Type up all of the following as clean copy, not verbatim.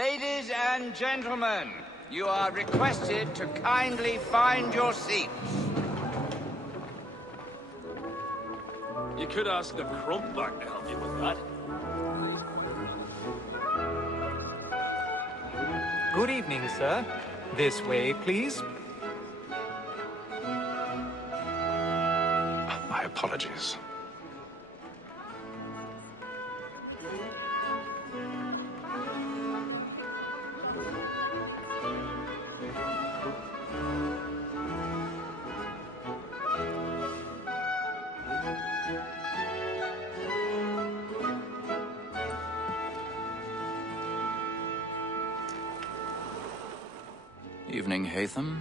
Ladies and gentlemen, you are requested to kindly find your seats. You could ask the crump back to help you with that. Good evening, sir. This way, please. My apologies. Evening, Haytham.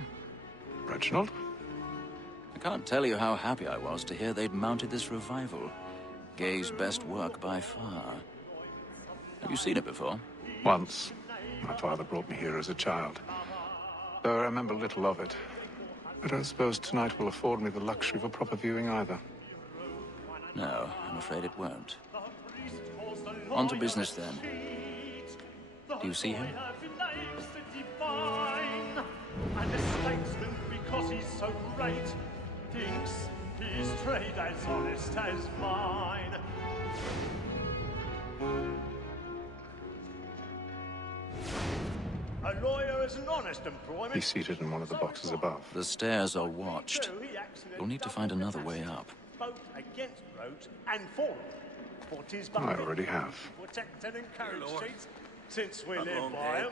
Reginald? I can't tell you how happy I was to hear they'd mounted this revival. Gay's best work by far. Have you seen it before? Once. My father brought me here as a child. Though I remember little of it. I don't suppose tonight will afford me the luxury of a proper viewing either. No, I'm afraid it won't. On to business, then. Do you see him? And a statesman, because he's so great, thinks his trade as honest as mine. A lawyer is an honest employment. He's seated in one of the boxes above. The stairs are watched. You'll need to find another way up. Both against roads and for what is I already have. protect and encourage streets, since we live by them.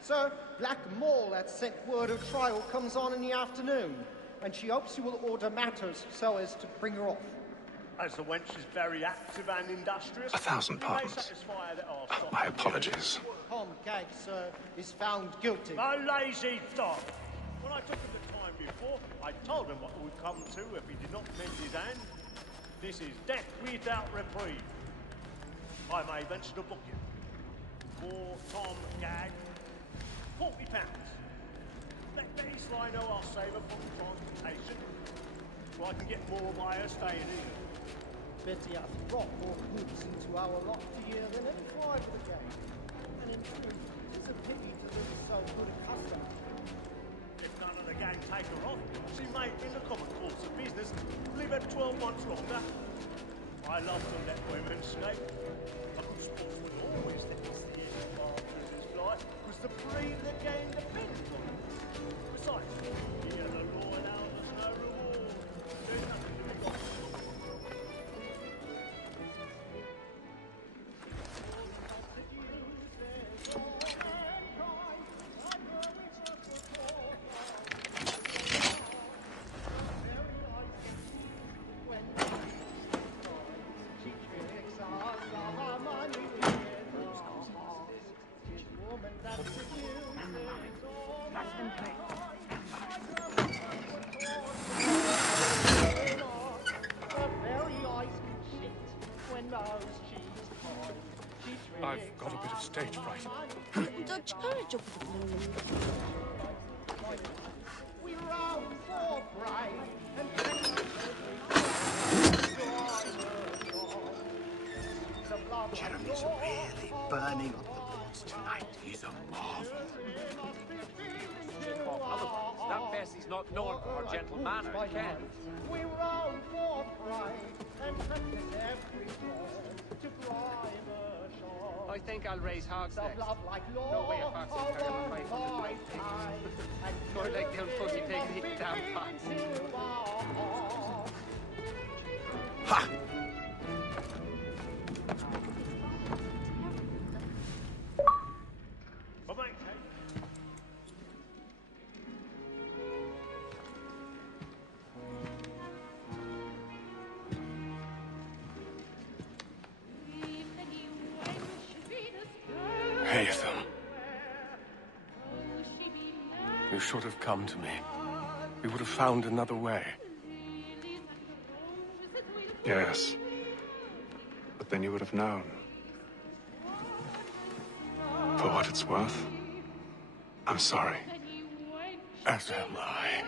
Sir, Black Mole had sent word her trial comes on in the afternoon, and she hopes you will order matters so as to bring her off. As the wench is very active and industrious, 1,000 pardons. My apologies. Tom Gag, sir, is found guilty. A lazy dog. When I took him the time before, I told him what would come to if he did not mend his hand. This is death without reprieve. I may venture to book him. For Tom Gag, £40. Let Betty Sly know I'll save her from transportation, so I can get more by her staying here. Betty hath brought more goods into our lot a year than any pride of the game. And in truth, it is a pity to lose so good a customer. If none of the gang take her off, she may, in the common course of business, live her 12 months longer. I love to let women snake. A good sportsman always lets the end of our business fly, because the breed of the game depends on it. Besides, here the law allows us no reward. There's nothing to be got. I've got a bit of stage fright. Dodge courage up the We round for bride and Jeremy's really burning up the books tonight. He's a marvel. That Bessie's not known for her gentle manner, Ken. we round for bride and practice every word to bribe a shore. I think I'll raise hogs Of next. love like law, No way apart from her on fight my from eye, and Going like the old fuzzy pig and eating damn pots. Ha! Bye-bye. Haytham. You should have come to me. We would have found another way. Yes. But then you would have known. For what it's worth, I'm sorry. As am I.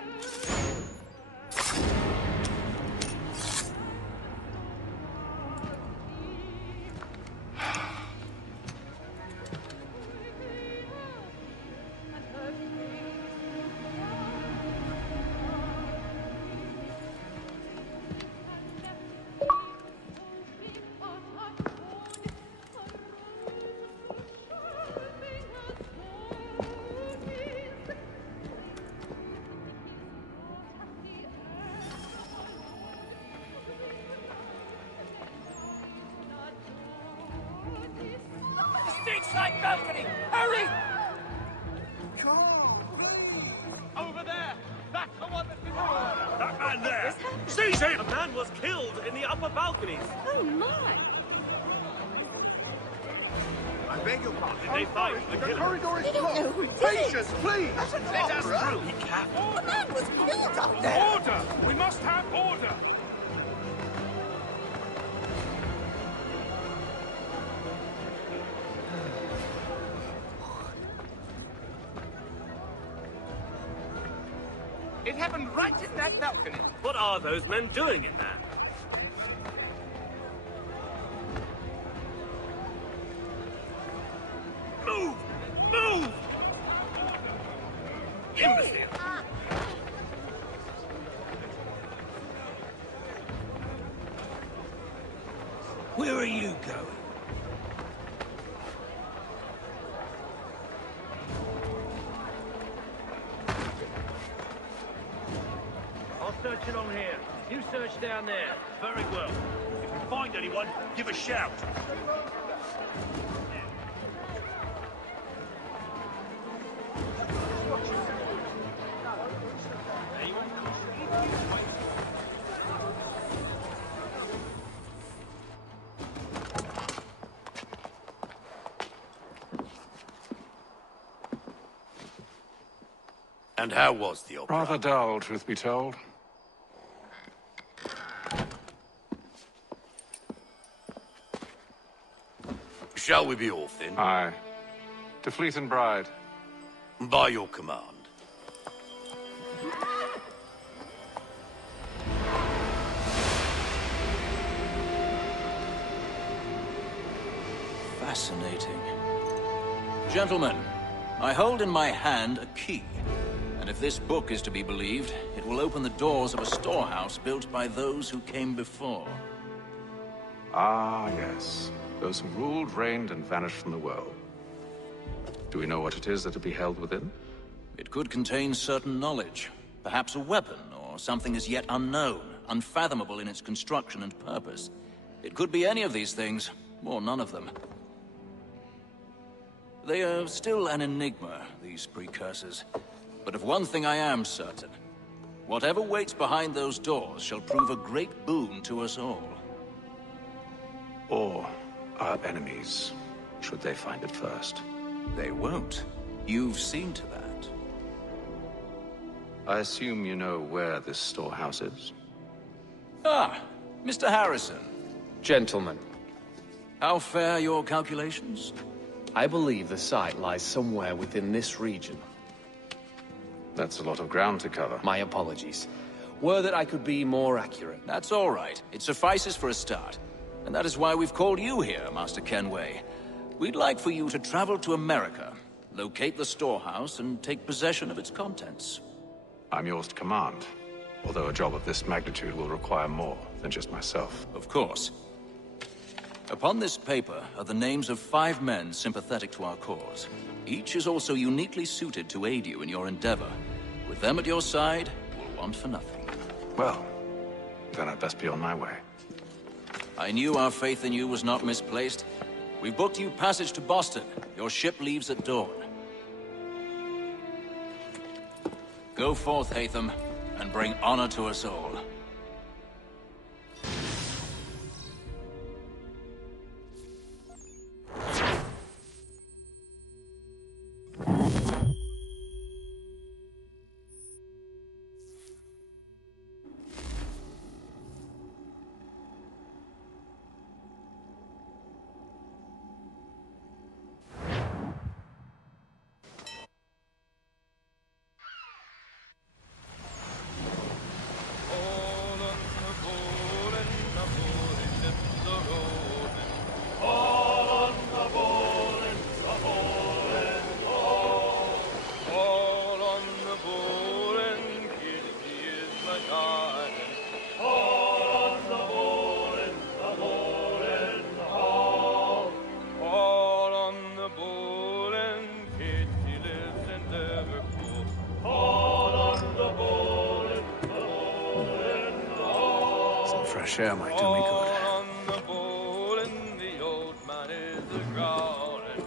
balcony! Hurry! Over there! That's the one that's been ordered! That man there! Seize him! A man was killed in the upper balconies. Oh, my. I beg your pardon. Did they find the The killer? corridor is They don't know who blocked. did it. Patience, please. Let us through! Be careful. The man was killed up there. Order! We must have order! It happened right in that balcony. What are those men doing in there? Move! Move! Imbecile! Where are you going? I'll search along here. You search down there. Very well. If you find anyone, give a shout. And how was the opera? Rather dull, truth be told. Shall we be off then? Aye. To Fleet and Bride. By your command. Fascinating. Gentlemen, I hold in my hand a key. And if this book is to be believed, it will open the doors of a storehouse built by those who came before. Ah, yes. Those who ruled, reigned, and vanished from the world. Do we know what it is that will be held within? It could contain certain knowledge. Perhaps a weapon, or something as yet unknown, unfathomable in its construction and purpose. It could be any of these things, or none of them. They are still an enigma, these precursors. But of one thing I am certain. Whatever waits behind those doors shall prove a great boon to us all. Or our enemies, should they find it first. They won't. You've seen to that. I assume you know where this storehouse is? Ah, Mr. Harrison. Gentlemen, How fare your calculations? I believe the site lies somewhere within this region. That's a lot of ground to cover. My apologies. Were that I could be more accurate. That's all right. It suffices for a start. And that is why we've called you here, Master Kenway. We'd like for you to travel to America, locate the storehouse, and take possession of its contents. I'm yours to command, although a job of this magnitude will require more than just myself. Of course. Upon this paper are the names of 5 men sympathetic to our cause. Each is also uniquely suited to aid you in your endeavor. With them at your side, we'll want for nothing. Well, then I'd best be on my way. I knew our faith in you was not misplaced. We've booked you passage to Boston. Your ship leaves at dawn. Go forth, Hatham, and bring honor to us all. Fresh air might do me good. On the bowl and the old man is a growling.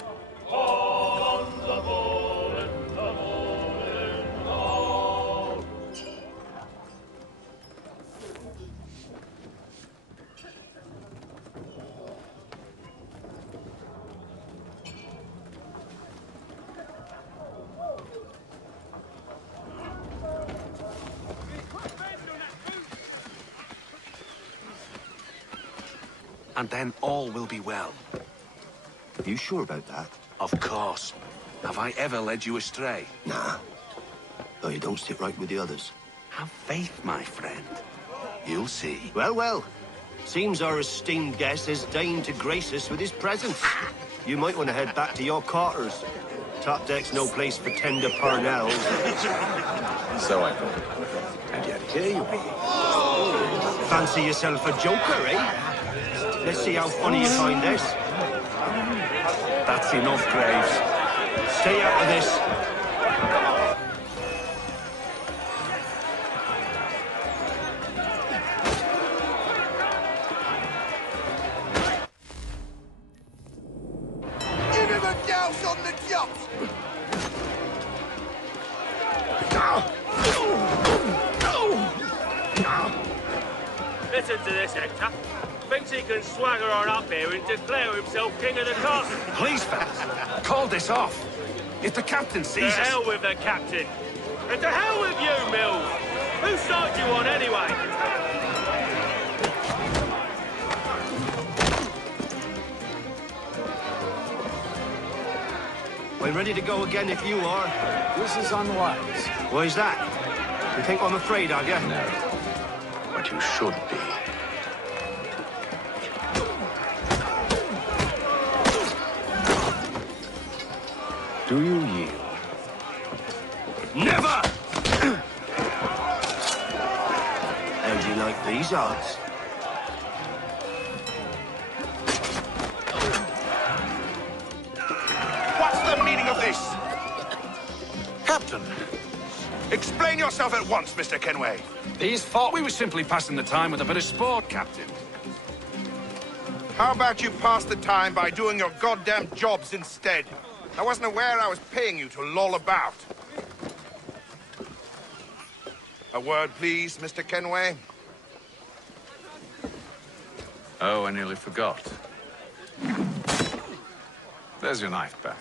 and then all will be well. Are you sure about that? Of course. Have I ever led you astray? Nah. Though you don't sit right with the others. Have faith, my friend. You'll see. Well, well. Seems our esteemed guest has deigned to grace us with his presence. You might want to head back to your quarters. Top deck's no place for tender parnells. So I thought. And yet here you are. Fancy yourself a joker, eh? Let's see how funny you find this. That's enough, Graves. Stay out of this. Give him a douse on the jump! Listen to this, Hector. Thinks he can swagger on up here and declare himself king of the castle. Please, fellas, call this off. If the captain To sees us... hell with the captain. And to hell with you, Mills. Whose side you on, anyway? I'm ready to go again if you are. This is unwise. Why's that? You think I'm afraid of you? No. But you should be. Do you yield? Never! How do you like these odds? What's the meaning of this? Captain, Explain yourself at once, Mr. Kenway. these thought we were simply passing the time with a bit of sport, Captain. How about you pass the time by doing your goddamn jobs instead? I wasn't aware I was paying you to loll about. A word, please, Mr. Kenway. Oh, I nearly forgot. There's your knife back.